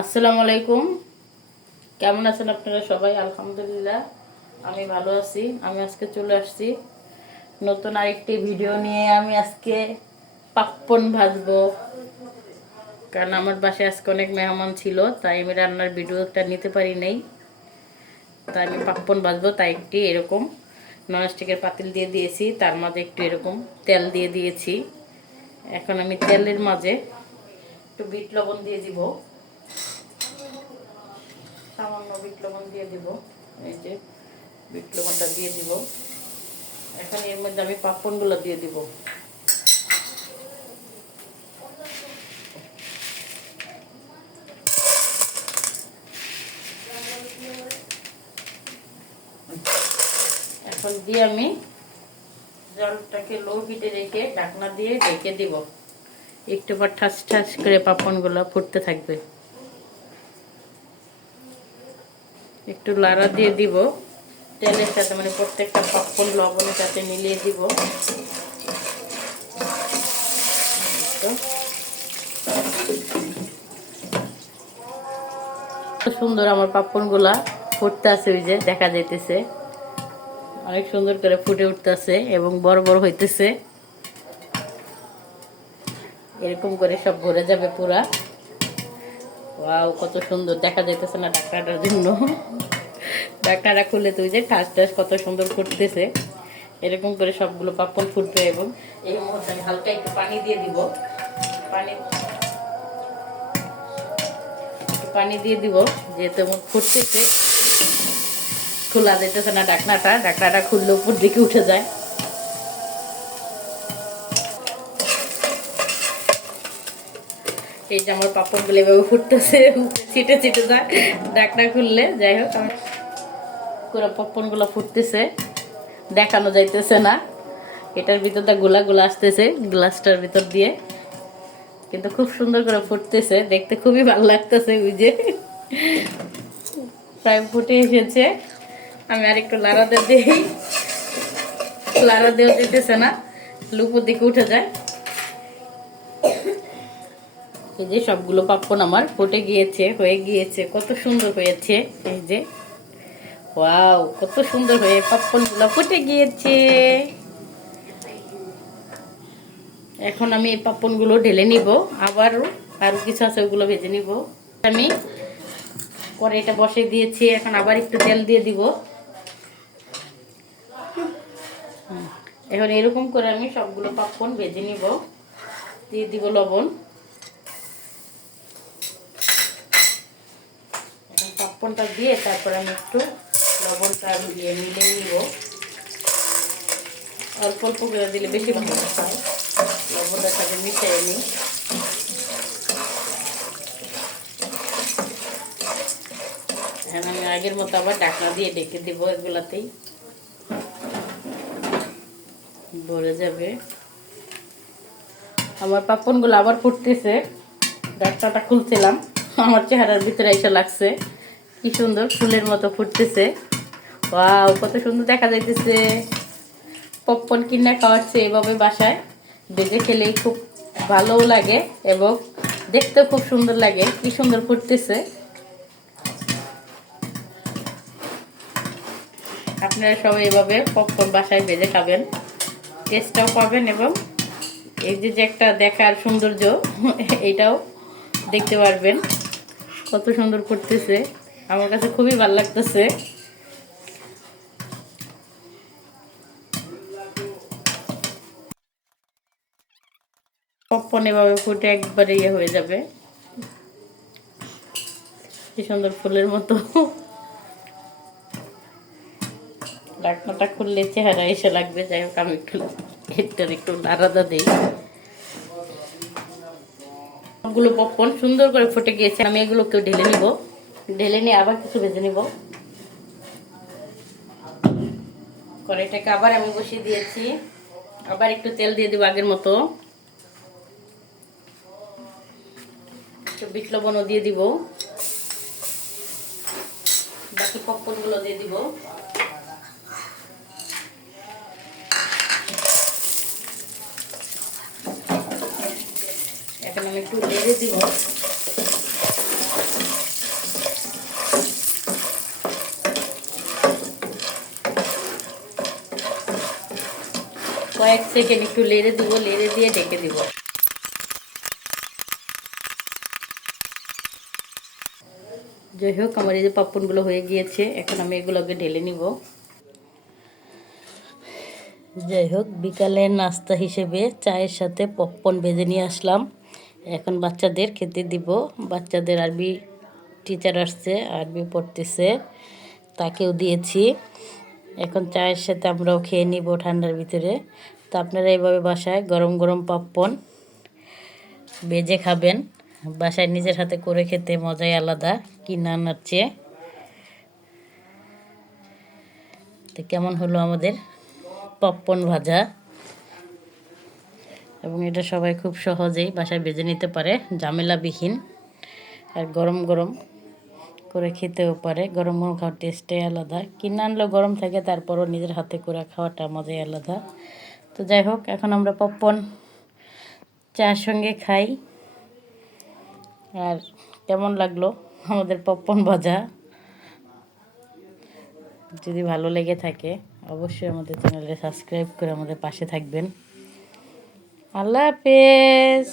আসসালামু আলাইকুম। কেমন আছেন আপনারা সবাই? আলহামদুলিল্লাহ, আমি ভালো আছি। আমি আজকে চলে আসছি। নতুন আরেকটি ভিডিও নিয়ে আমি আজকে পাপ্পন ভাজবো। কারণ আমার বাসায় আজকে অনেক মেহমান ছিল, তাই আমি রান্নার ভিডিওটা নিতে পারি নাই। তাই আমি পাপ্পন ভাজবো, তাই একটি এরকম ননস্টিকের পাতিল দিয়ে দিয়েছি, তার মাঝে একটু এরকম তেল দিয়ে দিয়েছি। এখন আমি তেলের মাঝে একটু বিট লবণ দিয়ে দিব। সামান্য বিট লবণ দিয়ে দিব। এই যে বিট লবণটা দিয়ে দিব। এখন এর মধ্যে আমি পাপড়গুলো দিয়ে দিব। এখন দিয়ে আমি জলটাকে লো হিটে রেখে ঢাকনা দিয়ে ঢেকে দিব। একটু পর ঠাস ঠাস করে পাপড়গুলো ফুটতে থাকবে। একটু লাড়া দিয়ে দিব। তেলের সাথে মানে প্রত্যেকটা পাপড় লবণের সাথে মিলিয়ে দিব। সুন্দর আমার পাপড়গুলা ফুটতে আছে ওই যে, দেখা যাইতেছে। অনেক সুন্দর করে ফুটে উঠতেছে এবং বড় বড় হইতেছে। এরকম করে সব ভরে যাবে পুরা। ওয়াও, কত সুন্দর। দেখা যাইতেছে না ডাক্তারটার জন্য। ডাক্তারটা খুলে তুই যে ঠাস ঠাস কত সুন্দর ফুটতেছে এরকম করে সবগুলো পাপড় ফুটবে এবং এই মুহূর্তে আমি হালকা একটু পানি দিয়ে দিব। পানি পানি দিয়ে দিব, যেহেতু ফুটতেছে। খোলা যেতেছে না ডাকনাটা ডাকনাটা খুললে উপর দিকে উঠে যায়। এই যে আমার পাপড়গুলো এভাবে ফুটতেছে, ছিটে ছিটে যায়। ডাকনা খুললে, যাই হোক, আমার পুরো পাপড়গুলো ফুটতেছে। দেখানো যাইতেছে না। এটার ভিতর দিয়ে গোলা গোলা আসতেছে, গ্লাসটার ভিতর দিয়ে। কিন্তু খুব সুন্দর করে ফুটতেছে। দেখতে খুবই ভালো লাগতেছে ওই যে। প্রায় ফুটে এসেছে। আমি আর একটু লাড়াতে দিই। লাড়া দেওয়া যেতেছে না। লুপুর দিকে উঠে যায়। এই যে সবগুলো পাপ্পন আমার ফুটে গিয়েছে, হয়ে গিয়েছে, কত সুন্দর হয়েছে। এই যে, ওয়াও, কত সুন্দর হয়ে পাপ্পনগুলো ফুটে গিয়েছে। এখন আমি এই পাপ্পনগুলো ঢেলে নিব আবারও আরও কিছু আছে, ওগুলো ভেজে নিব। আমি পরে এটা বসে দিয়েছি, এখন আবার একটু তেল দিয়ে দিব। এখন এরকম করে আমি সবগুলো পাপ্পন ভেজে নিব। দিয়ে দিব লবণ। এখন দিয়ে তারপর আমি একটু লবণটা দিয়ে মিলিয়ে নিব। অল্প অল্প করে দিলে বেশি ভালো হয়। লবণটার সাথে মিশিয়ে নিই। এখন আমি আগের মতো আবার ডাকনা দিয়ে ডেকে দিব এগুলাতেই। ভরে যাবে। আমার পাপনগুলো আবার ফুটতেছে। ডাকটাটা খুলছিলাম। আমার চেহারার ভিতরে এসে লাগছে। কি সুন্দর ফুলের মতো ফুটতেছে। ওয়াও, কত সুন্দর দেখা যাইতেছে। পপকর্ন কিনে খাওয়াচ্ছে এভাবে বাসায়। বেজে খেলেই খুব ভালোও লাগে এবং দেখতেও খুব সুন্দর লাগে। কি সুন্দর ফুটতেছে। আপনারা সবাই এভাবে পপকর্ন বাসায় ভেজে খাবেন। টেস্টটাও পাবেন এবং এই যে যে একটা দেখার সৌন্দর্য, এটাও দেখতে পারবেন। কত সুন্দর করতেছে আমার কাছে খুবই ভালো লাগতেছে। পপকর্ন এভাবে ফুটে একবারে ইয়ে হয়ে যাবে। কি সুন্দর ফুলের মতো। ডাকনাটা খুললে চেহারা এসে লাগবে, যাই হোক, আমি একটু এটার একটু নাড়াদা দিই। সবগুলো পপকর্ন সুন্দর করে ফুটে গিয়েছে, আমি এগুলোকেও ঢেলে নিব। ঢেলে নিয়ে আবার কিছু ভেজে নিব। কড়াইটাকে আবার আমি বসিয়ে দিয়েছি। আবার একটু তেল দিয়ে দিব আগের মতো। একটু বিট লবণও দিয়ে দিব। বাকি পপকর্নগুলো দিয়ে দিব। এখন আমি একটু দিব। কয়েক সেকেন্ড একটু লেড়ে দিব, লেড়ে দিয়ে ঢেকে দিব। যাই হোক, আমার এই যে পাপ্পনগুলো হয়ে গিয়েছে, এখন আমি এগুলোকে ঢেলে নিব। যাই হোক বিকালের নাস্তা হিসেবে চায়ের সাথে পপকর্ন ভেজে নিয়ে আসলাম। এখন বাচ্চাদের খেতে দিব। বাচ্চাদের আরবি টিচার আসছে, আরবি পড়তেছে, তাকেও দিয়েছি। এখন চায়ের সাথে আমরাও খেয়ে নিব ঠান্ডার ভিতরে। তো আপনারা এইভাবে বাসায় গরম গরম পপকর্ন বেজে খাবেন। বাসায় নিজের হাতে করে খেতে মজাই আলাদা কিনা আনার চেয়ে। তো কেমন হলো আমাদের পপকর্ন ভাজা? এবং এটা সবাই খুব সহজেই বাসায় বেজে নিতে পারে, ঝামেলাবিহীন আর গরম গরম। করে খেতেও পারে। গরম গরম খাওয়ার টেস্টটাই আলাদা। কিনে আনলেও গরম থাকে, তারপরও নিজের হাতে করে খাওয়াটা মজাই আলাদা। তো যাই হোক, এখন আমরা পপকর্ন চার সঙ্গে খাই। আর কেমন লাগল আমাদের পপকর্ন ভাজা? যদি ভালো লেগে থাকে, অবশ্যই আমাদের চ্যানেলে সাবস্ক্রাইব করে আমাদের পাশে থাকবেন। আল্লাহ হাফেজ!